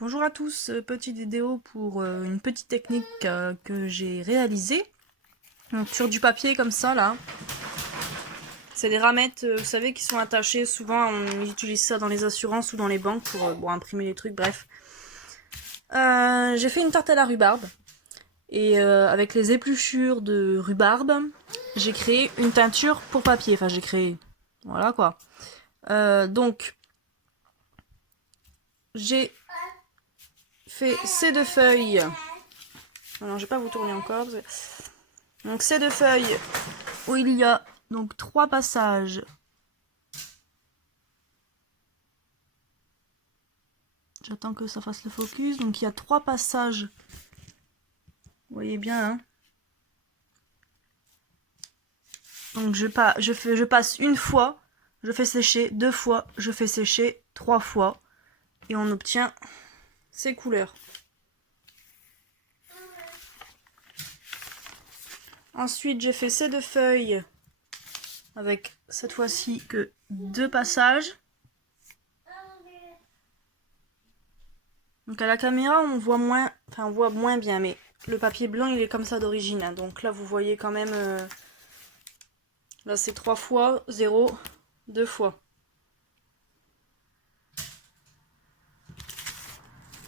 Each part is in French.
Bonjour à tous, petite vidéo pour une petite technique que j'ai réalisée. Donc sur du papier comme ça là. C'est des ramettes, vous savez, qui sont attachées. Souvent on utilise ça dans les assurances ou dans les banques pour bon, imprimer les trucs, bref. J'ai fait une tarte à la rhubarbe. Et avec les épluchures de rhubarbe, j'ai créé une teinture pour papier. Enfin j'ai créé... Voilà quoi. Donc j'ai fait ces deux feuilles. Non, je vais pas vous tourner encore. Donc ces deux feuilles où il y a donc 3 passages. J'attends que ça fasse le focus. Donc il y a 3 passages. Vous voyez bien, hein. Donc je passe une fois, je fais sécher 2 fois, je fais sécher 3 fois. Et on obtient ces couleurs. Ensuite, j'ai fait ces deux feuilles avec cette fois-ci que 2 passages. Donc à la caméra, on voit moins bien, mais le papier blanc, il est comme ça d'origine. Hein. Donc là, vous voyez quand même... là, c'est 3 fois, 0, 2 fois.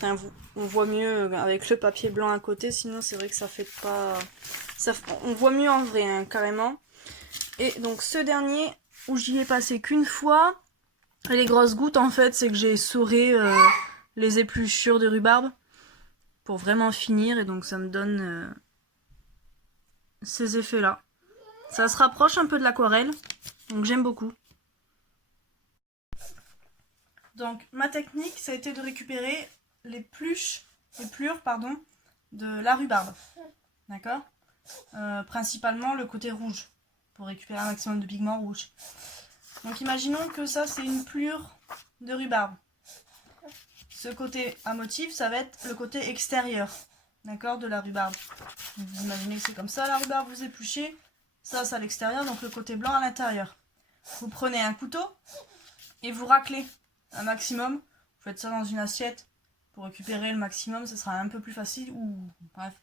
Enfin, on voit mieux avec le papier blanc à côté, sinon c'est vrai que ça fait pas... on voit mieux en vrai, hein, carrément. Et donc ce dernier, où j'y ai passé qu'une fois, et les grosses gouttes en fait, c'est que j'ai essoré les épluchures de rhubarbe pour vraiment finir, et donc ça me donne ces effets-là. Ça se rapproche un peu de l'aquarelle, donc j'aime beaucoup. Donc ma technique, ça a été de récupérer les plures, de la rhubarbe. D'accord, principalement le côté rouge, pour récupérer un maximum de pigments rouges. Donc imaginons que ça c'est une plure de rhubarbe. Ce côté à motif, ça va être le côté extérieur, d'accord, de la rhubarbe. Vous imaginez que c'est comme ça la rhubarbe, vous épluchez, ça c'est à l'extérieur, donc le côté blanc à l'intérieur. Vous prenez un couteau et vous raclez un maximum. Vous faites ça dans une assiette pour récupérer le maximum, ce sera un peu plus facile. Ou bref,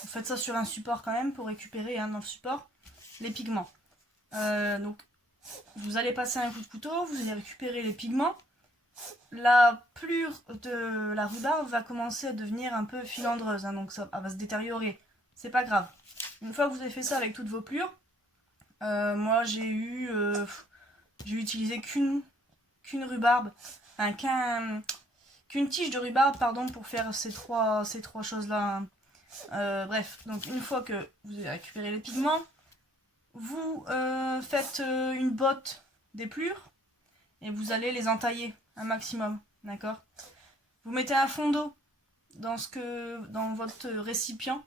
vous faites ça sur un support quand même pour récupérer dans le support les pigments. Donc vous allez passer un coup de couteau, vous allez récupérer les pigments. La plure de la rhubarbe va commencer à devenir un peu filandreuse, hein, donc ça va se détériorer. C'est pas grave. Une fois que vous avez fait ça avec toutes vos plures, moi j'ai utilisé qu'une rhubarbe, enfin qu'une tige de rhubarbe, pardon, pour faire ces trois choses-là. Bref, donc une fois que vous avez récupéré les pigments, vous faites une botte des plures et vous allez les entailler un maximum, d'accord. Vous mettez un fond d'eau dans votre récipient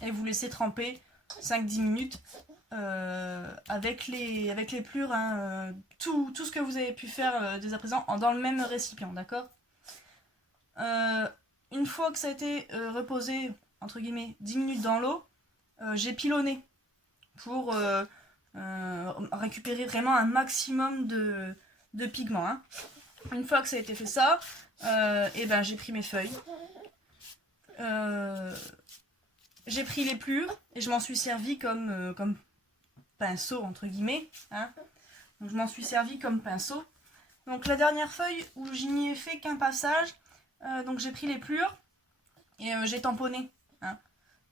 et vous laissez tremper 5-10 minutes avec les plures, hein, tout ce que vous avez pu faire dès à présent dans le même récipient, d'accord. Une fois que ça a été reposé, entre guillemets, 10 minutes dans l'eau, j'ai pilonné pour récupérer vraiment un maximum de pigments. Hein. Une fois que ça a été fait ça, et ben j'ai pris mes feuilles, j'ai pris les plures et je m'en suis servi comme pinceau entre guillemets. Hein. Donc je m'en suis servi comme pinceau. Donc la dernière feuille où je n'y ai fait qu'un passage, donc j'ai pris les plures et j'ai tamponné. Hein.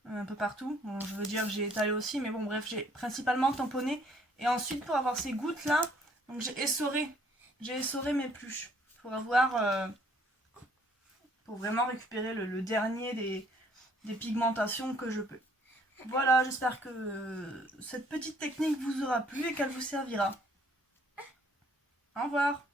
Un peu partout. Bon, je veux dire que j'ai étalé aussi, mais bon bref, j'ai principalement tamponné. Et ensuite pour avoir ces gouttes là, donc j'ai essoré mes pluches pour avoir pour vraiment récupérer le dernier des pigmentations que je peux. Voilà, j'espère que cette petite technique vous aura plu et qu'elle vous servira. Au revoir.